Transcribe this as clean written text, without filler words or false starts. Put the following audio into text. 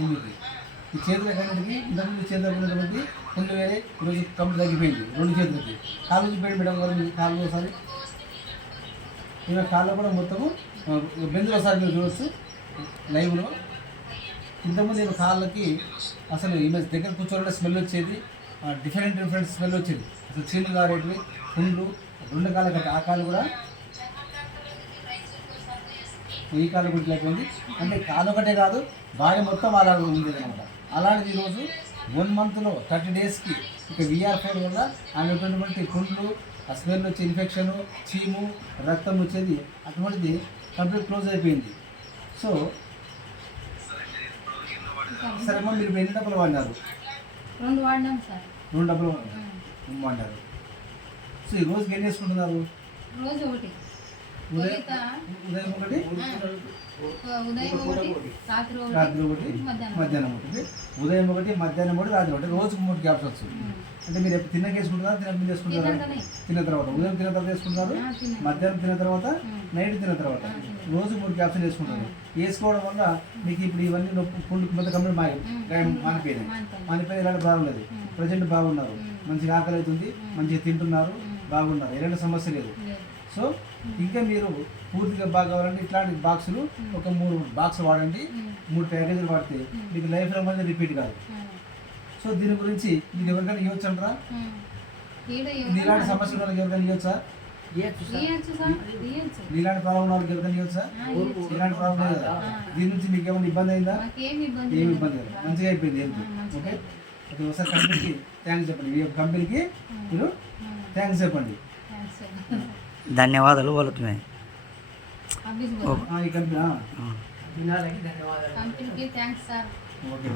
ముందుకి ఈ చేతుల కన్నిటికి ఇంతకుముందు చేతులు ఉన్నటువంటి పుండ్లు వేరే ఈరోజు కంప్లీట్ తగ్గిపోయింది 2 చేతులకి. కాళ్ళు చూపించండి మేడం గారు, మీ కాళ్ళు ఒకసారి. ఈమె కాళ్ళు కూడా మొత్తము బెందులు ఒకసారి మీరు చూడవచ్చు లైవ్లో. ఇంతకుముందు ఈమె కాళ్ళకి అసలు ఈమె దగ్గర కూర్చోవాలంటే స్మెల్ వచ్చేది, డిఫరెంట్ స్మెల్ వచ్చేది, అసలు చీళ్ళు కారేటివి, పుండ్లు 2 కాళ్ళ కట్టి ఆ కాళ్ళు కూడా ఈ కాలు కూడా ఇట్లా. అంటే కాలు ఒకటే కాదు, బాడీ మొత్తం అలా ఉండేది అనమాట. అలాంటిది ఈరోజు 1 మంత్లో 30 డేస్కి ఇక VR4 వల్ల ఆమె ఉన్నటువంటి పుండ్లు, ఆ స్మెల్ వచ్చే ఇన్ఫెక్షన్, చీము, రక్తం వచ్చేది అటువంటిది కంప్లీట్ క్లోజ్ అయిపోయింది. సో సరే అమ్మ, మీరు ఎన్ని డబ్బులు వాడినారు? 2 వాడినాం సార్. 2 డబ్బులు వాడినారు. సో ఈ రోజుకి ఏం చేసుకుంటున్నారు? రోజు ఒకటి, ఉదయం ఒకటి, రాత్రి ఒకటి, మధ్యాహ్నం ఒకటి. ఉదయం ఒకటి, మధ్యాహ్నం ఒకటి, రాత్రి ఒకటి. రోజుకు 3 క్యాప్స్ వస్తుంది. అంటే మీరు ఎప్పుడు తిన్నాక వేసుకుంటున్నారా, తినక ముందు వేసుకుంటారా? తిన్న తర్వాత. ఉదయం తిన్న తర్వాత వేసుకుంటారు, మధ్యాహ్నం తిన్న తర్వాత, నైట్ తిన్న తర్వాత. రోజు 3 క్యాప్సులు వేసుకుంటారు. వేసుకోవడం వల్ల మీకు ఇప్పుడు ఇవన్నీ నొప్పి పుండు మొత్తం కంప్లీట్ మానిపోయినాయి. మానిపోయి ఎలాంటి ప్రాబ్లం లేదు. ప్రజెంట్ బాగున్నారు, మంచిగా ఆకలి అవుతుంది, మంచిగా తింటున్నారు, బాగున్నారు, ఎలాంటి సమస్య లేదు. సో ఇంకా మీరు పూర్తిగా బాగా కావాలంటే ఇట్లాంటి బాక్సులు ఒక 3 బాక్సులు వాడండి. 3 ప్యాకేజీలు వాడితే మీకు లైఫ్లో మళ్ళీ రిపీట్ కాదు. సో దీని గురించి మీరు ఎవరికైనా ఇవ్వచ్చు అంటారా? ఇలాంటి సమస్యలు వాళ్ళకి ఎవరికైనా ఇవ్వచ్చా? ఇలాంటి ప్రాబ్లం వాళ్ళకి ఎవరికైనా ఇవ్వచ్చా? ఇలాంటి ప్రాబ్లం లేదు కదా. దీని నుంచి మీకు ఏమైనా ఇబ్బంది అయిందా? ఏమి ఇబ్బంది లేదు, మంచిగా అయిపోయింది హెల్త్. ఓకే, అది ఒకసారి కంపెనీకి థ్యాంక్స్ చెప్పండి. మీ కంపెనీకి మీరు థ్యాంక్స్ చెప్పండి. ధన్యవాదాలు వాళ్ళకి. ఈ కంపెనీ కంపెనీకి థ్యాంక్స్ సార్. ఓకే.